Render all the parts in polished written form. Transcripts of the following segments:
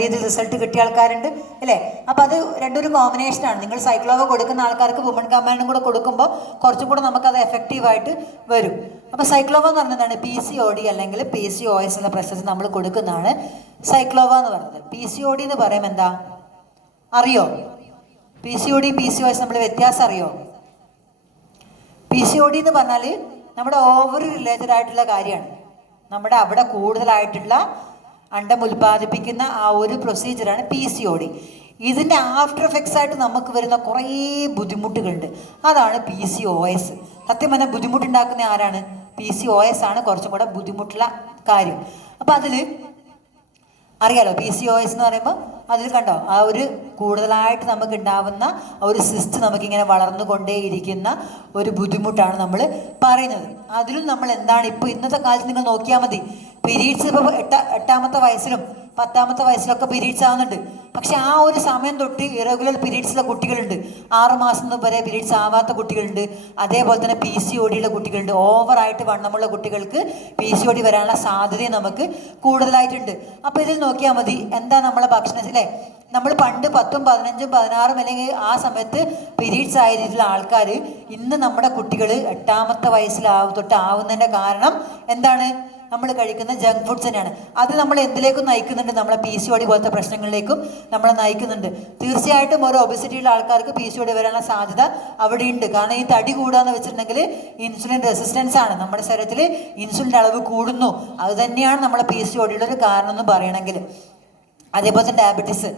രീതിയിൽ റിസൾട്ട് കിട്ടിയ ആൾക്കാരുണ്ട് അല്ലേ? അപ്പം അത് രണ്ടൊരു കോമ്പിനേഷനാണ്. നിങ്ങൾ സൈക്ലോവ കൊടുക്കുന്ന ആൾക്കാർക്ക് വുമൺ കമാൻഡും കൂടെ കൊടുക്കുമ്പോൾ കുറച്ചും കൂടെ നമുക്കത് എഫക്റ്റീവായിട്ട് വരും. അപ്പോൾ സൈക്ലോവ എന്ന് പറഞ്ഞതാണ് PCOD അല്ലെങ്കിൽ PCOS എന്ന പ്രശ്നത്തിൽ നമ്മൾ കൊടുക്കുന്നതാണ് സൈക്ലോവ എന്ന് പറയുന്നത്. PCOD എന്ന് പറയുമ്പോൾ എന്താ അറിയോ? PCOD PCOS നമ്മൾ വ്യത്യാസം അറിയോ? PCOD എന്ന് പറഞ്ഞാൽ നമ്മുടെ ഓവറി റിലേറ്റഡ് ആയിട്ടുള്ള കാര്യമാണ്. നമ്മുടെ അവിടെ കൂടുതലായിട്ടുള്ള അണ്ടം ഉൽപ്പാദിപ്പിക്കുന്ന ആ ഒരു പ്രൊസീജിയറാണ് PCOD. ഇതിൻ്റെ ആഫ്റ്റർ എഫക്ട്സ് ആയിട്ട് നമുക്ക് വരുന്ന കുറേ ബുദ്ധിമുട്ടുകളുണ്ട്. അതാണ് PCOS. സത്യം പറഞ്ഞാൽ ബുദ്ധിമുട്ടുണ്ടാക്കുന്ന ആരാണ്? PCOS ആണ് കുറച്ചും കൂടെ ബുദ്ധിമുട്ടുള്ള കാര്യം. അപ്പം അതിൽ അറിയാലോ PCOS എന്ന് പറയുമ്പോൾ അതിൽ കണ്ടോ ആ ഒരു കൂടുതലായിട്ട് നമുക്ക് ഉണ്ടാവുന്ന ഒരു സിസ്റ്റ് നമുക്കിങ്ങനെ വളർന്നുകൊണ്ടേയിരിക്കുന്ന ഒരു ബുദ്ധിമുട്ടാണ് നമ്മൾ പറയുന്നത്. അതിലും നമ്മൾ എന്താണ് ഇപ്പോൾ ഇന്നത്തെ കാലത്ത് നിങ്ങൾ നോക്കിയാൽ മതി, പീരീഡ്സ് ഇപ്പോൾ എട്ടാമത്തെ വയസ്സിലും 10ാമത്തെ വയസ്സിലൊക്കെ പീരീഡ്സ് ആവുന്നുണ്ട്. പക്ഷെ ആ ഒരു സമയം തൊട്ട് ഇറഗുലർ പീരീഡ്സിലെ കുട്ടികളുണ്ട്, 6 മാസം വരെ പീരീഡ്സ് ആവാത്ത കുട്ടികളുണ്ട്. അതേപോലെ തന്നെ PCODയുള്ള കുട്ടികളുണ്ട്. ഓവറായിട്ട് വണ്ണമുള്ള കുട്ടികൾക്ക് PCOD വരാനുള്ള സാധ്യതയും നമുക്ക് കൂടുതലായിട്ടുണ്ട്. അപ്പോൾ ഇതിൽ നോക്കിയാൽ മതി എന്താ നമ്മളെ ഭക്ഷണം അല്ലേ? നമ്മൾ പണ്ട് 10ഉം 15ഉം 16ഉം അല്ലെങ്കിൽ ആ സമയത്ത് പീരീഡ്സ് ആയിട്ടുള്ള ആൾക്കാർ ഇന്ന് നമ്മുടെ കുട്ടികൾ 8ാമത്തെ തൊട്ട് ആവുന്നതിൻ്റെ കാരണം എന്താണ്? നമ്മൾ കഴിക്കുന്ന ജങ്ക് ഫുഡ്സ് തന്നെയാണ്. അത് നമ്മൾ എന്തിലേക്കും നയിക്കുന്നുണ്ട്? നമ്മളെ PCOD പോലത്തെ പ്രശ്നങ്ങളിലേക്കും നമ്മളെ നയിക്കുന്നുണ്ട്. തീർച്ചയായിട്ടും ഓരോ ഒബിസിറ്റിയുള്ള ആൾക്കാർക്ക് PCOD വരാനുള്ള സാധ്യത അവിടെയുണ്ട്. കാരണം ഈ തടി കൂടാന്ന് വെച്ചിട്ടുണ്ടെങ്കിൽ ഇൻസുലിൻ റെസിസ്റ്റൻസ് ആണ്, നമ്മുടെ ശരീരത്തിൽ ഇൻസുലിൻ്റെ അളവ് കൂടുന്നു. അത് തന്നെയാണ് നമ്മളെ PCODയുടെ ഒരു കാരണം എന്ന് പറയണമെങ്കിൽ. അതേപോലെ തന്നെ ഡയബറ്റീസ്,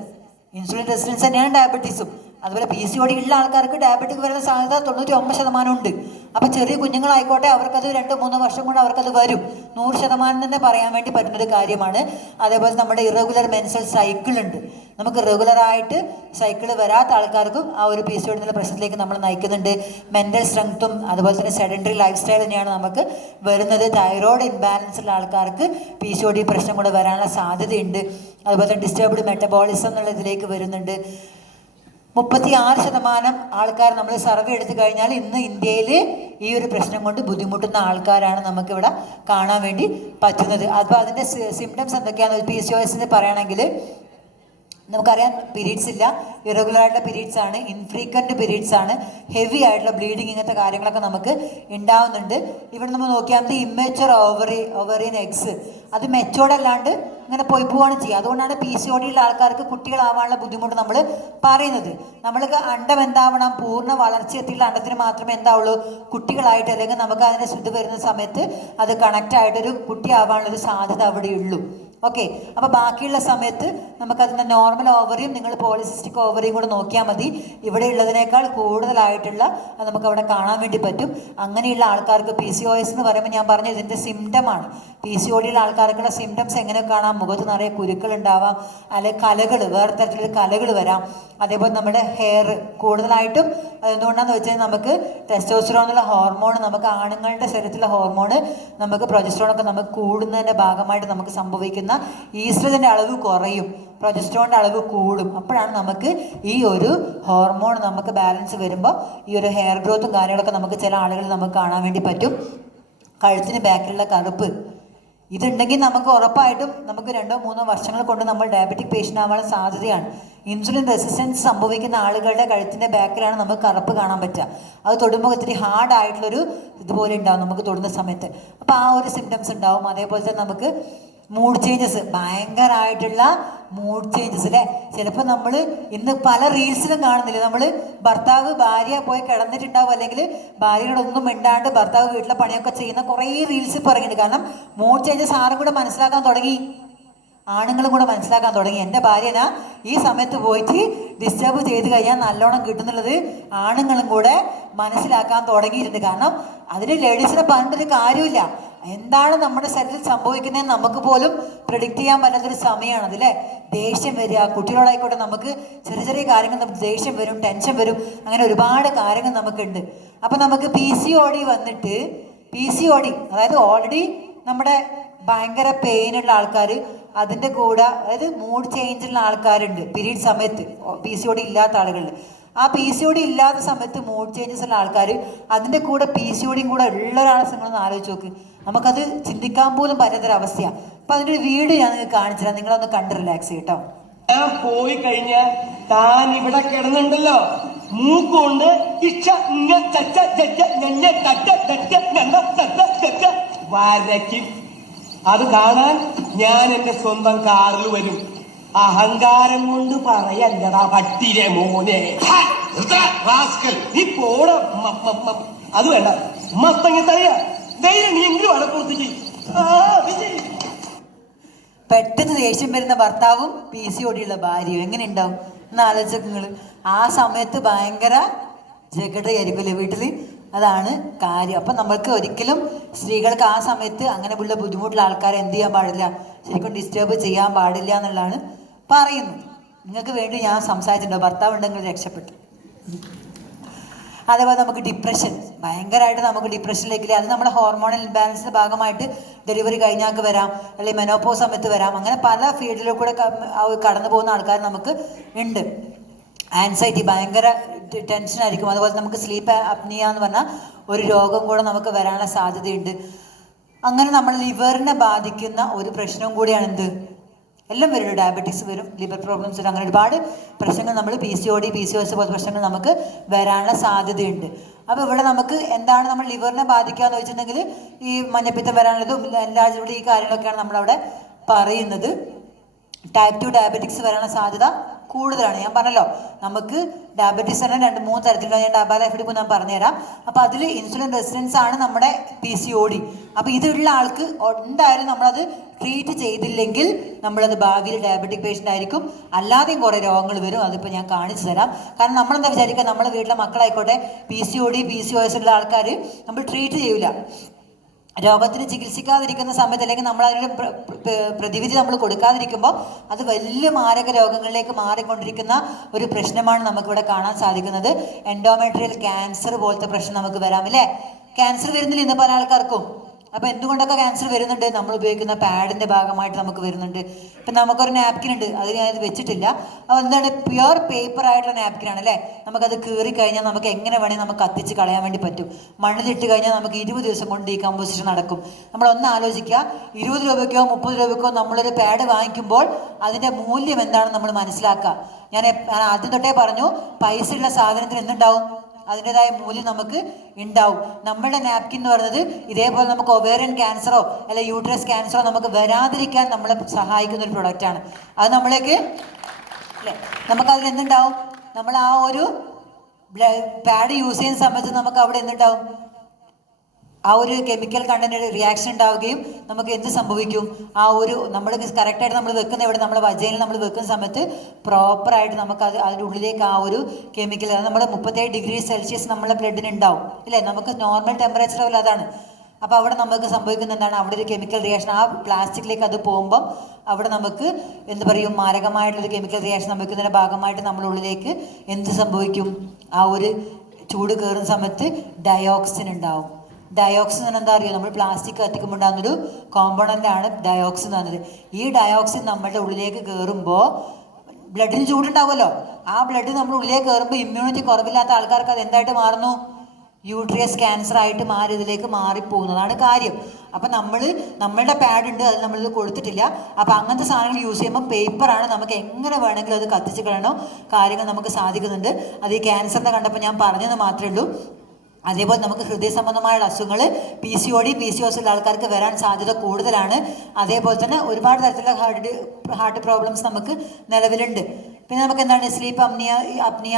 ഇൻസുലിൻ റെസിസ്റ്റൻസ് തന്നെയാണ് ഡയബറ്റീസും. അതുപോലെ PCOD ഉള്ള ആൾക്കാർക്ക് ഡയബറ്റിക് വരുന്ന സാധ്യത 99% ഉണ്ട്. അപ്പം ചെറിയ കുഞ്ഞുങ്ങളായിക്കോട്ടെ അവർക്കത് 2-3 വർഷം കൊണ്ട് അവർക്കത് വരും. 100% തന്നെ പറയാൻ വേണ്ടി പറ്റുന്നൊരു കാര്യമാണ്. അതേപോലെ നമ്മുടെ ഇറഗുലർ മെൻസ്ട്രൽ സൈക്കിൾ ഉണ്ട്. നമുക്ക് റെഗുലറായിട്ട് സൈക്കിൾ വരാത്ത ആൾക്കാർക്കും ആ ഒരു PCOD എന്നുള്ള പ്രശ്നത്തിലേക്ക് നമ്മൾ നയിക്കുന്നുണ്ട്. മെൻ്റൽ സ്ട്രെങ്ത്തും അതുപോലെ തന്നെ സെഡൻറ്ററി ലൈഫ് സ്റ്റൈൽ തന്നെയാണ് നമുക്ക് വരുന്നത്. തൈറോയ്ഡ് ഇംബാലൻസ് ഉള്ള ആൾക്കാർക്ക് PCOD പ്രശ്നം കൂടെ വരാനുള്ള സാധ്യതയുണ്ട്. അതുപോലെ തന്നെ ഡിസ്റ്റർബ്ഡ് മെറ്റബോളിസം എന്നുള്ള ഇതിലേക്ക് വരുന്നുണ്ട്. 36% ആൾക്കാർ നമ്മൾ സർവേ എടുത്തു കഴിഞ്ഞാൽ ഇന്ന് ഇന്ത്യയിൽ ഈ ഒരു പ്രശ്നം കൊണ്ട് ബുദ്ധിമുട്ടുന്ന ആൾക്കാരാണ് നമുക്കിവിടെ കാണാൻ വേണ്ടി പറ്റുന്നത്. അപ്പോൾ അതിൻ്റെ സിംറ്റംസ് എന്തൊക്കെയാണെന്ന് PCOS പറയുകയാണെങ്കിൽ നമുക്കറിയാം, പീരീഡ്സ് ഇല്ല, ഇറഗുലർ ആയിട്ടുള്ള പീരീഡ്സ് ആണ്, ഇൻഫ്രീക്വൻറ്റ് പീരീഡ്സ് ആണ്, ഹെവി ആയിട്ടുള്ള ബ്ലീഡിങ്, ഇങ്ങനത്തെ കാര്യങ്ങളൊക്കെ നമുക്ക് ഉണ്ടാവുന്നുണ്ട്. ഇവിടെ നമ്മൾ നോക്കിയാൽ മതി ഇമ്മേച്വർ ഓവറിയൻ എഗ്സ്, അത് മെച്ചോർഡ് അല്ലാണ്ട് ഇങ്ങനെ പോവാണ് ചെയ്യുക. അതുകൊണ്ടാണ് PCOD ഉള്ള ആൾക്കാർക്ക് കുട്ടികളാവാനുള്ള ബുദ്ധിമുട്ട് നമ്മൾ പറയുന്നത്. നമ്മൾക്ക് അണ്ടം എന്താവണം? പൂർണ്ണ വളർച്ച എത്തിയുള്ള അണ്ടത്തിന് മാത്രമേ എന്താവുള്ളൂ? കുട്ടികളായിട്ട് അല്ലെങ്കിൽ നമുക്ക് അതിൻ്റെ ശുദ്ധി വരുന്ന സമയത്ത് അത് കണക്റ്റായിട്ടൊരു കുട്ടിയാവാനുള്ളൊരു സാധ്യത അവിടെയുള്ളൂ. ഓക്കെ, അപ്പോൾ ബാക്കിയുള്ള സമയത്ത് നമുക്കതിൻ്റെ നോർമൽ ഓവറിയും നിങ്ങൾ പോളിസിസ്റ്റിക് ഓവറിയും കൂടെ നോക്കിയാൽ മതി. ഇവിടെ ഉള്ളതിനേക്കാൾ കൂടുതലായിട്ടുള്ള നമുക്ക് അവിടെ കാണാൻ വേണ്ടി പറ്റും. അങ്ങനെയുള്ള ആൾക്കാർക്ക് PCOS എന്ന് പറയുമ്പോൾ ഞാൻ പറഞ്ഞു ഇതിൻ്റെ സിംറ്റമാണ്. PCODയുള്ള ആൾക്കാർക്കുള്ള സിംറ്റംസ് എങ്ങനെ കാണാം? മുഖത്ത് നിറയെ കുരുക്കൾ ഉണ്ടാവാം, അല്ലെങ്കിൽ കലകൾ, വേറെ തരത്തിലുള്ള കലകൾ വരാം. അതേപോലെ നമ്മുടെ ഹെയർ കൂടുതലായിട്ടും എന്തുകൊണ്ടാണെന്ന് വെച്ചാൽ നമുക്ക് ടെസ്റ്റോസ്റ്ററോൺ എന്നുള്ള ഹോർമോൺ, നമുക്ക് ആണുങ്ങളുടെ ശരീരത്തിലെ ഹോർമോൺ, നമുക്ക് പ്രൊജസ്ട്രോണൊക്കെ നമുക്ക് കൂടുന്നതിൻ്റെ ഭാഗമായിട്ട് നമുക്ക് സംഭവിക്കുന്ന ഈസ്ട്രജൻ്റെ അളവ് കുറയും, പ്രൊജസ്ട്രോണിൻ്റെ അളവ് കൂടും. അപ്പോഴാണ് നമുക്ക് ഈ ഒരു ഹോർമോൺ നമുക്ക് ബാലൻസ് വരുമ്പോൾ ഈ ഒരു ഹെയർ ഗ്രോത്തും കാര്യങ്ങളൊക്കെ നമുക്ക് ചില ആളുകൾ നമുക്ക് കാണാൻ വേണ്ടി പറ്റും. കഴുത്തിന് ബാക്കിലുള്ള കറുപ്പ് ഇതുണ്ടെങ്കിൽ നമുക്ക് ഉറപ്പായിട്ടും നമുക്ക് 2-3 വർഷങ്ങൾ കൊണ്ട് നമ്മൾ ഡയബറ്റിക് പേഷ്യൻ്റ് ആവാനുള്ള സാധ്യതയാണ്. ഇൻസുലിൻ റെസിസ്റ്റൻസ് സംഭവിക്കുന്ന ആളുകളുടെ കഴുത്തിൻ്റെ ബാക്കിലാണ് നമുക്ക് കറുപ്പ് കാണാൻ പറ്റുക. അത് തൊടുമ്പോൾ ഇത്തിരി ഹാർഡായിട്ടുള്ളൊരു ഇതുപോലെ ഉണ്ടാവും നമുക്ക് തൊടുന്ന സമയത്ത്. അപ്പോൾ ആ ഒരു സിംറ്റംസ് ഉണ്ടാവും. അതേപോലെ തന്നെ നമുക്ക് മൂഡ് ചേഞ്ചസ്, ഭയങ്കരമായിട്ടുള്ള മൂഡ് ചേഞ്ചസ് അല്ലേ? ചിലപ്പോൾ നമ്മൾ ഇന്ന് പല റീൽസിലും കാണുന്നില്ല, നമ്മൾ ഭർത്താവ് ഭാര്യ പോയി കിടന്നിട്ടുണ്ടാവും, അല്ലെങ്കിൽ ഭാര്യയോടൊന്നും മിണ്ടാണ്ട് ഭർത്താവ് വീട്ടിലെ പണിയൊക്കെ ചെയ്യുന്ന കുറേ റീൽസ് ഇപ്പോൾ ഇറങ്ങിയിട്ടുണ്ട്. കാരണം മൂഡ് ചേഞ്ചസ് ആരും കൂടെ മനസ്സിലാക്കാൻ തുടങ്ങി, ആണുങ്ങളും കൂടെ മനസ്സിലാക്കാൻ തുടങ്ങി. എൻ്റെ ഭാര്യനാ ഈ സമയത്ത് പോയിട്ട് ഡിസ്റ്റർബ് ചെയ്ത് കഴിഞ്ഞാൽ നല്ലോണം കിട്ടുന്നുള്ളത് ആണുങ്ങളും കൂടെ മനസ്സിലാക്കാൻ തുടങ്ങിയിട്ടുണ്ട്. കാരണം അതിന് ലേഡീസിനെ പറഞ്ഞിട്ടൊരു കാര്യമില്ല. എന്താണ് നമ്മുടെ ശരീരത്തിൽ സംഭവിക്കുന്നതെന്ന് നമുക്ക് പോലും പ്രെഡിക്റ്റ് ചെയ്യാൻ പറ്റാത്തൊരു സമയമാണ് അതില്ലേ? ദേഷ്യം വരിക, കുട്ടികളോടായിക്കോട്ടെ നമുക്ക് ചെറിയ ചെറിയ കാര്യങ്ങൾ നമുക്ക് ദേഷ്യം വരും, ടെൻഷൻ വരും, അങ്ങനെ ഒരുപാട് കാര്യങ്ങൾ നമുക്കുണ്ട്. അപ്പം നമുക്ക് PCOD വന്നിട്ട് PCOD അതായത് ഓൾറെഡി നമ്മുടെ ഭയങ്കര പെയിനുള്ള ആൾക്കാർ, അതിൻ്റെ കൂടെ അതായത് മൂഡ് ചേഞ്ചുള്ള ആൾക്കാരുണ്ട് പീരീഡ് സമയത്ത്, PCOD ഇല്ലാത്ത ആളുകളിൽ. ആ PCOD ഇല്ലാത്ത സമയത്ത് മൂഡ് ചേഞ്ചസ് ഉള്ള ആൾക്കാർ, അതിൻ്റെ കൂടെ PCODയും കൂടെ ഉള്ള ഒരാളെ നിങ്ങളൊന്ന് ആലോചിച്ച് നോക്ക്. നമുക്കത് ചിന്തിക്കാൻ പോലും പറ്റാത്തൊരവസ്ഥയാണ്. അപ്പോൾ അതിൻ്റെ ഒരു വീഡിയോ ഞാൻ നിങ്ങൾക്ക് കാണിച്ചു തരാം, നിങ്ങളൊന്ന് കണ്ട് റിലാക്സ് ചെയ്യട്ടോ. ഞാൻ പോയി കഴിഞ്ഞ താൻ ഇവിടെ കിടന്നുണ്ടല്ലോ, മൂക്കൊണ്ട് വരയ്ക്കും. അത് കാണാൻ ഞാൻ എന്റെ സ്വന്തം കാറിൽ വരും. അഹങ്കാരം കൊണ്ട് പറയല്ലടാ പട്ടിരെ മോനെ. നീ പോട. അത് വേണ്ട, മത്തങ്ങ തയ്യ ധൈര്യം നീ എങ്കിലും അടപ്പുറത്തേക്ക്. പെട്ടെന്ന് ദേഷ്യം വരുന്ന ഭർത്താവും PCOD ഉള്ള ഭാര്യയും എങ്ങനെ ഉണ്ടാവും എന്ന് ആലോചിച്ച നിങ്ങൾ. ആ സമയത്ത് ഭയങ്കര ജഗടയായിരിക്കുമല്ലേ വീട്ടിൽ. അതാണ് കാര്യം. അപ്പം നമ്മൾക്ക് ഒരിക്കലും സ്ത്രീകൾക്ക് ആ സമയത്ത് അങ്ങനെ ഉള്ള ബുദ്ധിമുട്ടുള്ള ആൾക്കാരെ എന്ത് ചെയ്യാൻ പാടില്ല, ശരിക്കും ഡിസ്റ്റർബ് ചെയ്യാൻ പാടില്ല എന്നുള്ളതാണ് പറയുന്നത്. നിങ്ങൾക്ക് വേണ്ടി ഞാൻ സംസാരിച്ചിട്ടുണ്ടോ? ഭർത്താവ് ഉണ്ടെങ്കിൽ രക്ഷപ്പെട്ടു. അതേപോലെ നമുക്ക് ഡിപ്രഷൻ, ഭയങ്കരമായിട്ട് നമുക്ക് ഡിപ്രഷനിലേക്ക്, അത് നമ്മുടെ ഹോർമോണൽ ഇംബാലൻസിൻ്റെ ഭാഗമായിട്ട് ഡെലിവറി കഴിഞ്ഞാൽ വരാം, അല്ലെങ്കിൽ മെനോപോസ് സമയത്ത് വരാം. അങ്ങനെ പല ഫീൽഡിലൂടെ കടന്നു പോകുന്ന ആൾക്കാർ നമുക്ക് ഉണ്ട്. ആൻസൈറ്റി, ഭയങ്കര ടെൻഷനായിരിക്കും. അതുപോലെ നമുക്ക് സ്ലീപ്പ് അപ്നിയ എന്ന് പറഞ്ഞാൽ ഒരു രോഗം കൂടെ നമുക്ക് വരാനുള്ള സാധ്യതയുണ്ട്. അങ്ങനെ നമ്മൾ ലിവറിനെ ബാധിക്കുന്ന ഒരു പ്രശ്നവും കൂടിയാണ് എന്ത്, എല്ലാം വരും. ഡയബറ്റീസ് വരും, ലിവർ പ്രോബ്ലംസ് വരും, അങ്ങനെ ഒരുപാട് പ്രശ്നങ്ങൾ നമ്മൾ PCOD PCOS പോലത്തെ പ്രശ്നങ്ങൾ നമുക്ക് വരാനുള്ള സാധ്യതയുണ്ട്. അപ്പോൾ ഇവിടെ നമുക്ക് എന്താണ് നമ്മൾ ലിവറിനെ ബാധിക്കുക എന്ന് വെച്ചിട്ടുണ്ടെങ്കിൽ ഈ മഞ്ഞപ്പിത്തം വരാനുള്ളതും എല്ലാവരും ഈ കാര്യങ്ങളൊക്കെയാണ് നമ്മളവിടെ പറയുന്നത്. ടൈപ്പ് 2 ഡയബറ്റിക്സ് വരാനുള്ള സാധ്യത കൂടുതലാണ്. ഞാൻ പറഞ്ഞല്ലോ നമുക്ക് ഡയബറ്റീസ് തന്നെ 2-3 തരത്തിലുള്ള, ഞാൻ ഡയബാലൈഫിഡ് ഇപ്പോൾ ഞാൻ പറഞ്ഞുതരാം. അപ്പോൾ അതിൽ ഇൻസുലിൻ റെസിസ്റ്റൻസ് ആണ് നമ്മുടെ PCOD. അപ്പോൾ ഇതുള്ള ആൾക്ക് എന്തായാലും നമ്മളത് ട്രീറ്റ് ചെയ്തില്ലെങ്കിൽ നമ്മളത് ഭാവിയിൽ ഡയബറ്റിക് പേഷ്യൻ്റ് ആയിരിക്കും. അല്ലാതെയും കുറേ രോഗങ്ങൾ വരും. അതിപ്പോൾ ഞാൻ കാണിച്ചു തരാം. കാരണം നമ്മളെന്താ വിചാരിക്കുക, നമ്മുടെ വീട്ടിലെ മക്കളായിക്കോട്ടെ PCOD PCOS ഉള്ള ആൾക്കാർ നമ്മൾ ട്രീറ്റ് ചെയ്യില്ല. രോഗത്തിന് ചികിത്സിക്കാതിരിക്കുന്ന സമയത്ത്, അല്ലെങ്കിൽ നമ്മൾ അതിന് പ്രതിവിധി നമ്മൾ കൊടുക്കാതിരിക്കുമ്പോൾ അത് വലിയ മാരക രോഗങ്ങളിലേക്ക് മാറിക്കൊണ്ടിരിക്കുന്ന ഒരു പ്രശ്നമാണ് നമുക്കിവിടെ കാണാൻ സാധിക്കുന്നത്. എൻഡോമെട്രിയൽ ക്യാൻസർ പോലത്തെ പ്രശ്നം നമുക്ക് വരാം, അല്ലേ? ക്യാൻസർ വരുന്നില്ല ഇന്ന് പല ആൾക്കാർക്കും. അപ്പോൾ എന്തുകൊണ്ടൊക്കെ ക്യാൻസർ വരുന്നുണ്ട്? നമ്മൾ ഉപയോഗിക്കുന്ന പാഡിൻ്റെ ഭാഗമായിട്ട് നമുക്ക് വരുന്നുണ്ട്. ഇപ്പം നമുക്കൊരു നാപ്കിൻ ഉണ്ട്, അത് ഞാനത് വെച്ചിട്ടില്ല. അപ്പോൾ എന്താണ്, പ്യുവർ പേപ്പർ ആയിട്ടുള്ള നാപ്കിനാണ്, അല്ലേ? നമുക്കത് കീറി കഴിഞ്ഞാൽ നമുക്ക് എങ്ങനെ വേണമെങ്കിൽ നമുക്ക് കത്തിച്ച് കളയാൻ വേണ്ടി പറ്റും. മണ്ണിലിട്ട് കഴിഞ്ഞാൽ നമുക്ക് 20 ദിവസം കൊണ്ട് ഡീകമ്പോസിഷൻ നടക്കും. നമ്മളൊന്ന് ആലോചിക്കുക, 20 രൂപയ്ക്കോ 30 രൂപയ്ക്കോ നമ്മളൊരു പാഡ് വാങ്ങിക്കുമ്പോൾ അതിൻ്റെ മൂല്യം എന്താണെന്ന് നമ്മൾ മനസ്സിലാക്കുക. ഞാൻ ആദ്യം തൊട്ടേ പറഞ്ഞു, പൈസ ഉള്ള സാധനത്തിന് എന്തുണ്ടാവും, അതിൻ്റെതായ മൂല്യം നമുക്ക് ഉണ്ടാവും. നമ്മളുടെ നാപ്കിൻ എന്ന് പറയുന്നത് ഇതേപോലെ നമുക്ക് ഒവേറിയൻ ക്യാൻസറോ അല്ലെ യൂട്രസ് ക്യാൻസറോ നമുക്ക് വരാതിരിക്കാൻ നമ്മളെ സഹായിക്കുന്ന ഒരു പ്രൊഡക്റ്റാണ്. അത് നമ്മളേക്ക് അല്ലേ, നമുക്കതിൽ എന്തുണ്ടാവും, നമ്മൾ ആ ഒരു പാഡ് യൂസ് ചെയ്യുന്ന സമയത്ത് നമുക്ക് അവിടെ എന്തുണ്ടാവും, ആ ഒരു കെമിക്കൽ കണ്ടന്റ് റിയാക്ഷൻ ഉണ്ടാവുകയും നമുക്ക് എന്ത് സംഭവിക്കും, ആ ഒരു നമ്മൾ കറക്റ്റായിട്ട് നമ്മൾ വെക്കുന്ന ഇവിടെ നമ്മുടെ വജൈനിൽ നമ്മൾ വെക്കുന്ന സമയത്ത് പ്രോപ്പറായിട്ട് നമുക്ക് അതിൻ്റെ ഉള്ളിലേക്ക് ആ ഒരു കെമിക്കൽ, നമ്മൾ 37 ഡിഗ്രി സെൽഷ്യസ് നമ്മളെ ബ്ലഡിന് ഉണ്ടാവും, ഇല്ലേ? നമുക്ക് നോർമൽ ടെമ്പറേച്ചർ ലെവൽ അതാണ്. അപ്പോൾ അവിടെ നമുക്ക് സംഭവിക്കുന്ന എന്താണ്, അവിടെ ഒരു കെമിക്കൽ റിയാക്ഷൻ ആ പ്ലാസ്റ്റിക്കിലേക്ക് അത് പോകുമ്പം അവിടെ നമുക്ക് എന്ത് പറയും, മാരകമായിട്ടുള്ളൊരു കെമിക്കൽ റിയാക്ഷൻ സംഭവിക്കുന്നതിൻ്റെ ഭാഗമായിട്ട് നമ്മുടെ ഉള്ളിലേക്ക് എന്ത് സംഭവിക്കും, ആ ഒരു ചൂട് കയറുന്ന സമയത്ത് ഡയോക്സിൻ ഉണ്ടാവും. ഡയോക്സിൻ എന്ന് എന്താ അറിയുമോ, നമ്മൾ പ്ലാസ്റ്റിക് കത്തിക്കുമ്പോൾ ഉണ്ടാകുന്നൊരു കോമ്പണൻ്റ് ആണ് ഡയോക്സിൻ എന്ന് പറഞ്ഞത്. ഈ ഡയോക്സിൻ നമ്മുടെ ഉള്ളിലേക്ക് കയറുമ്പോൾ ബ്ലഡിന് ചൂടുണ്ടാവുമല്ലോ, ആ ബ്ലഡ് നമ്മുടെ ഉള്ളിലേക്ക് കയറുമ്പോൾ ഇമ്മ്യൂണിറ്റി കുറവില്ലാത്ത ആൾക്കാർക്ക് അത് എന്തായിട്ട് മാറുന്നു, യൂട്രിയസ് ക്യാൻസർ ആയിട്ട് മാറി ഇതിലേക്ക് മാറിപ്പോകുന്നതാണ് കാര്യം. അപ്പം നമ്മളുടെ പാഡ് ഉണ്ട്, അത് നമ്മളിത് കൊടുത്തിട്ടില്ല. അപ്പം അങ്ങനത്തെ സാധനങ്ങൾ യൂസ് ചെയ്യുമ്പോൾ പേപ്പറാണ്, നമുക്ക് എങ്ങനെ വേണമെങ്കിലും അത് കത്തിച്ച് കളയണോ കാര്യങ്ങൾ നമുക്ക് സാധിക്കുന്നുണ്ട്. അത് ഈ ക്യാൻസറിനെ കണ്ടപ്പോൾ ഞാൻ പറഞ്ഞത് മാത്രമേ ഉള്ളൂ. അതേപോലെ നമുക്ക് ഹൃദയ സംബന്ധമായ അസുഖങ്ങൾ PCOD PCOS ഉള്ള ആൾക്കാർക്ക് വരാൻ സാധ്യത കൂടുതലാണ്. അതേപോലെ തന്നെ ഒരുപാട് തരത്തിലുള്ള ഹാർട്ട് പ്രോബ്ലംസ് നമുക്ക് നിലവിലുണ്ട്. പിന്നെ നമുക്ക് എന്താണ് സ്ലീപ്പ് അപ്നിയ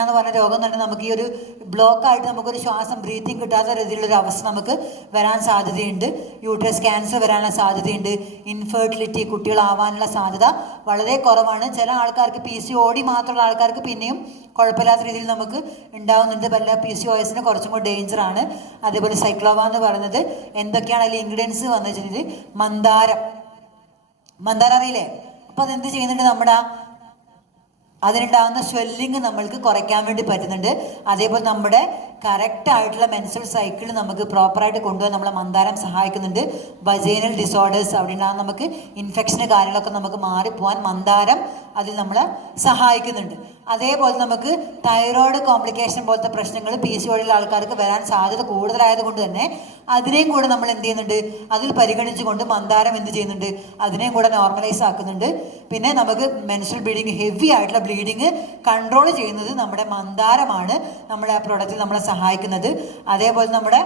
എന്ന് പറഞ്ഞ രോഗം എന്ന് പറഞ്ഞാൽ നമുക്ക് ഈ ഒരു ബ്ലോക്കായിട്ട് നമുക്കൊരു ശ്വാസം ബ്രീത്തിങ് കിട്ടാത്ത രീതിയിലുള്ളൊരു അവസ്ഥ നമുക്ക് വരാൻ സാധ്യതയുണ്ട്. യൂട്രസ് ക്യാൻസർ വരാനുള്ള സാധ്യതയുണ്ട്. ഇൻഫെർട്ടിലിറ്റി, കുട്ടികളാവാനുള്ള സാധ്യത വളരെ കുറവാണ്. ചില ആൾക്കാർക്ക് PCOD മാത്രമുള്ള ആൾക്കാർക്ക് പിന്നെയും കുഴപ്പമില്ലാത്ത രീതിയിൽ നമുക്ക് ഉണ്ടാവുന്നുണ്ട്. പല PCOSന് കുറച്ചും കൂടി ഡേഞ്ചറാണ്. അതേപോലെ സൈക്ലോവ എന്ന് പറയുന്നത് എന്തൊക്കെയാണ് അതിൽ ഇൻഗ്രീഡിയൻസ് വന്നു വെച്ചിട്ടുണ്ടെങ്കിൽ മന്ദാരം അറിയില്ലേ? അപ്പോൾ അതെന്ത് ചെയ്യുന്നുണ്ട്, നമ്മുടെ അതിനുണ്ടാകുന്ന സ്വെല്ലിങ് നമ്മൾക്ക് കുറയ്ക്കാൻ വേണ്ടി പറ്റുന്നുണ്ട്. അതേപോലെ നമ്മുടെ കറക്റ്റ് ആയിട്ടുള്ള മെൻസ്ട്രൽ സൈക്കിൾ നമുക്ക് പ്രോപ്പറായിട്ട് കൊണ്ടുപോകാൻ നമ്മളെ മന്ദാരം സഹായിക്കുന്നുണ്ട്. വജൈനൽ ഡിസോർഡേഴ്സ് അവിടെ ഉണ്ടാകുന്ന നമുക്ക് ഇൻഫെക്ഷന് കാര്യങ്ങളൊക്കെ നമുക്ക് മാറിപ്പോവാൻ മന്ദാരം അതിൽ നമ്മളെ സഹായിക്കുന്നുണ്ട്. അതേപോലെ നമുക്ക് തൈറോയ്ഡ് കോംപ്ലിക്കേഷൻ പോലത്തെ പ്രശ്നങ്ങൾ PCOD ഉള്ള ആൾക്കാർക്ക് വരാൻ സാധ്യത കൂടുതലായത് കൊണ്ട് തന്നെ അതിനെയും കൂടെ നമ്മൾ എന്ത് ചെയ്യുന്നുണ്ട്, അതിൽ പരിഗണിച്ചുകൊണ്ട് മന്ദാരം എന്ത് ചെയ്യുന്നുണ്ട്, അതിനെയും കൂടെ നോർമലൈസ് ആക്കുന്നുണ്ട്. പിന്നെ നമുക്ക് മെൻസ്ട്രൽ ബ്ലീഡിങ്, ഹെവി ആയിട്ടുള്ള ബ്ലീഡിങ് കൺട്രോൾ ചെയ്യുന്നത് നമ്മുടെ മന്ദാരമാണ് നമ്മുടെ ആ പ്രോഡക്റ്റിൽ നമ്മളെ സഹായിക്കുന്നത്. അതേപോലെ നമ്മുടെ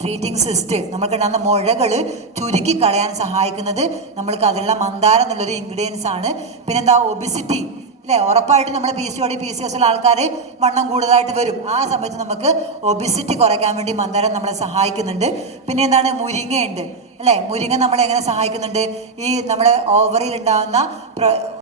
ട്രീറ്റിംഗ് സിസ്റ്റ്, നമുക്കുണ്ടാകുന്ന മുഴകൾ ചുരുക്കി കളയാൻ സഹായിക്കുന്നത് നമ്മൾക്ക് അതിലുള്ള മന്ദാരം എന്നുള്ളൊരു ഇൻഗ്രീഡിയൻസ് ആണ്. പിന്നെന്താ, ഒബിസിറ്റി അല്ലേ, ഉറപ്പായിട്ടും നമ്മൾ PCOD PCOS ഉള്ള ആൾക്കാർ വണ്ണം കൂടുതലായിട്ട് വരും. ആ സമയത്ത് നമുക്ക് ഒബിസിറ്റി കുറയ്ക്കാൻ വേണ്ടി മന്ദാരം നമ്മളെ സഹായിക്കുന്നുണ്ട്. പിന്നെ എന്താണ്, മുരിങ്ങയുണ്ട് അല്ലേ. മുരിങ്ങ നമ്മളെ എങ്ങനെ സഹായിക്കുന്നുണ്ട്, ഈ നമ്മുടെ ഓവറിയിൽ ഉണ്ടാകുന്ന